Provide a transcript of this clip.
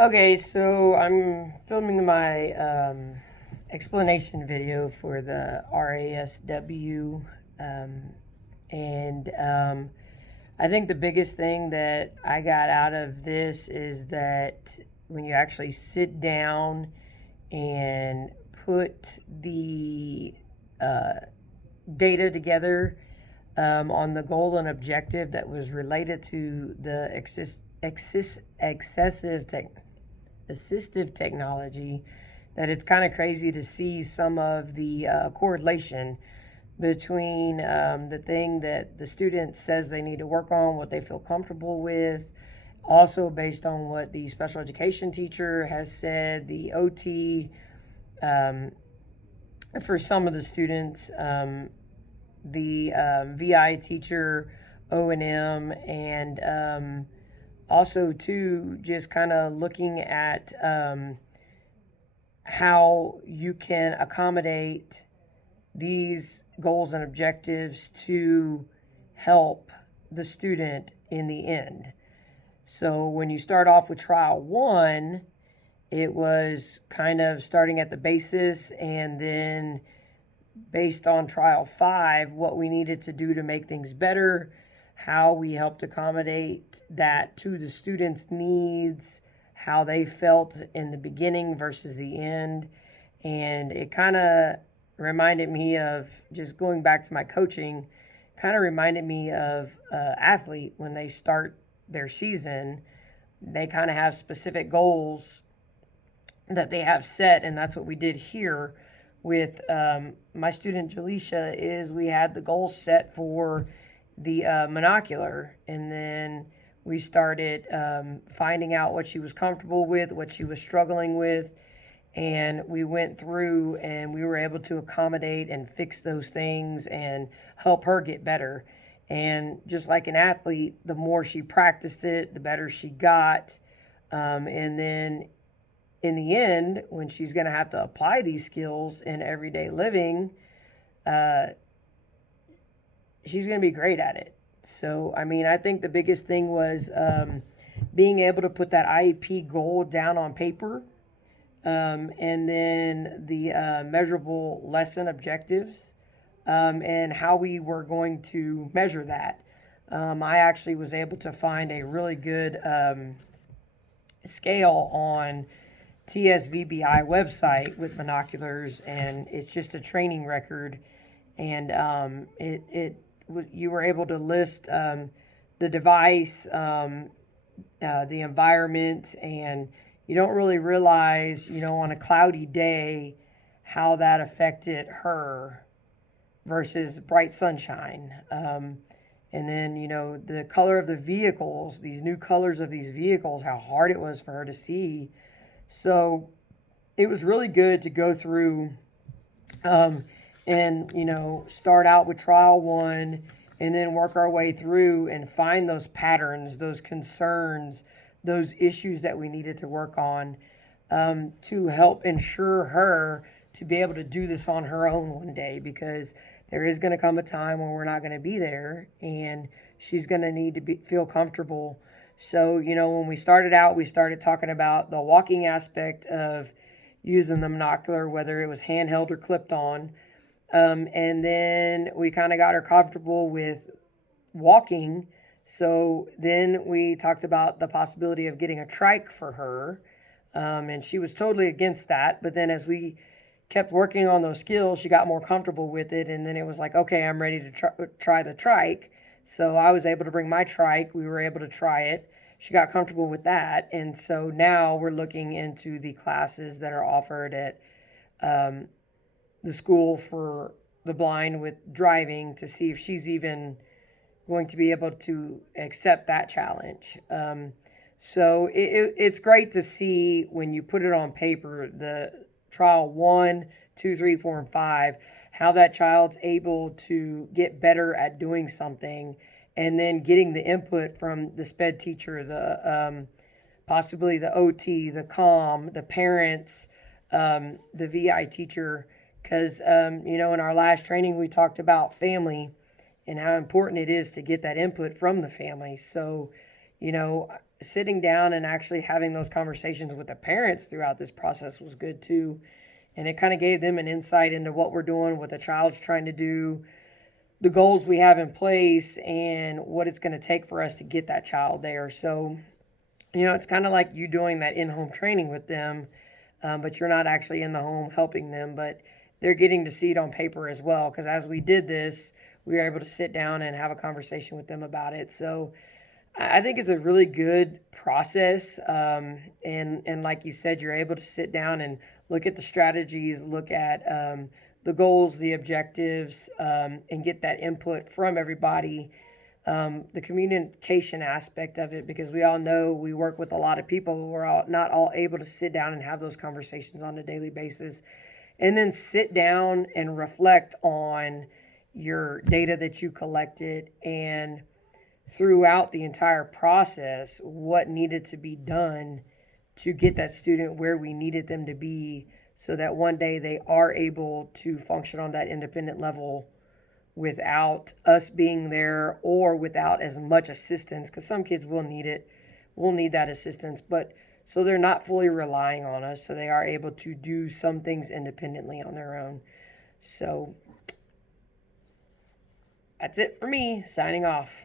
Okay, so I'm filming my explanation video for the RASW, um, and I think the biggest thing that I got out of this is that when you actually sit down and put the uh, data together on the goal and objective that was related to the excessive assistive technology, that it's kind of crazy to see some of the correlation between the thing that the student says they need to work on, what they feel comfortable with, also based on what the special education teacher has said, the OT um, for some of the students, the VI teacher, O&M, and also too just kind of looking at how you can accommodate these goals and objectives to help the student in the end. So when you start off with trial one, it was kind of starting at the basis, and then based on trial five, what we needed to do to make things better, how we helped accommodate that to the students' needs, how they felt in the beginning versus the end. And it kind of reminded me of, just going back to my coaching, kind of reminded me of athlete when they start their season. They kind of have specific goals that they have set, and that's what we did here with my student Jaleisha. Is we had the goal set for the monocular, and then we started finding out what she was comfortable with, what she was struggling with, and we went through and we were able to accommodate and fix those things and help her get better. And just like an athlete, the more she practiced it, the better she got. And then in the end, when she's going to have to apply these skills in everyday living, uh, she's going to be great at it. So, I mean, I think the biggest thing was being able to put that IEP goal down on paper, and then the measurable lesson objectives, and how we were going to measure that. I actually was able to find a really good scale on TSVBI website with binoculars, and it's just a training record. And you were able to list the device, the environment, and you don't really realize, on a cloudy day, how that affected her versus bright sunshine. And then, the color of the vehicles, these new colors of these vehicles, how hard it was for her to see. So it was really good to go through and, start out with trial one and then work our way through and find those patterns, those concerns, those issues that we needed to work on, to help ensure her to be able to do this on her own one day, because there is going to come a time when we're not going to be there, and she's going to need to feel comfortable. So, when we started out, we started talking about the walking aspect of using the monocular, whether it was handheld or clipped on. And then we kind of got her comfortable with walking. So then we talked about the possibility of getting a trike for her. And she was totally against that. But then as we kept working on those skills, she got more comfortable with it. And then it was like, okay, I'm ready to try the trike. So I was able to bring my trike. We were able to try it. She got comfortable with that. And so now we're looking into the classes that are offered at the school for the blind with driving, to see if she's even going to be able to accept that challenge. So it's great to see when you put it on paper, the trial 1, 2, 3, 4, and 5, how that child's able to get better at doing something, and then getting the input from the SPED teacher, the possibly the OT, the COM, the parents, the VI teacher. Because, in our last training, we talked about family and how important it is to get that input from the family. So, sitting down and actually having those conversations with the parents throughout this process was good too. And it kind of gave them an insight into what we're doing, what the child's trying to do, the goals we have in place, and what it's going to take for us to get that child there. So, it's kind of like you doing that in home training with them, but you're not actually in the home helping them, but they're getting to see it on paper as well. Because as we did this, we were able to sit down and have a conversation with them about it. So, I think it's a really good process. And like you said, you're able to sit down and look at the strategies, look at the goals, the objectives, and get that input from everybody. The communication aspect of it, because we all know we work with a lot of people. We're all not all able to sit down and have those conversations on a daily basis. And then sit down and reflect on your data that you collected, and throughout the entire process, what needed to be done to get that student where we needed them to be, so that one day they are able to function on that independent level without us being there, or without as much assistance, because some kids will need it, will need that assistance, but so they're not fully relying on us, so they are able to do some things independently on their own. So that's it for me, signing off.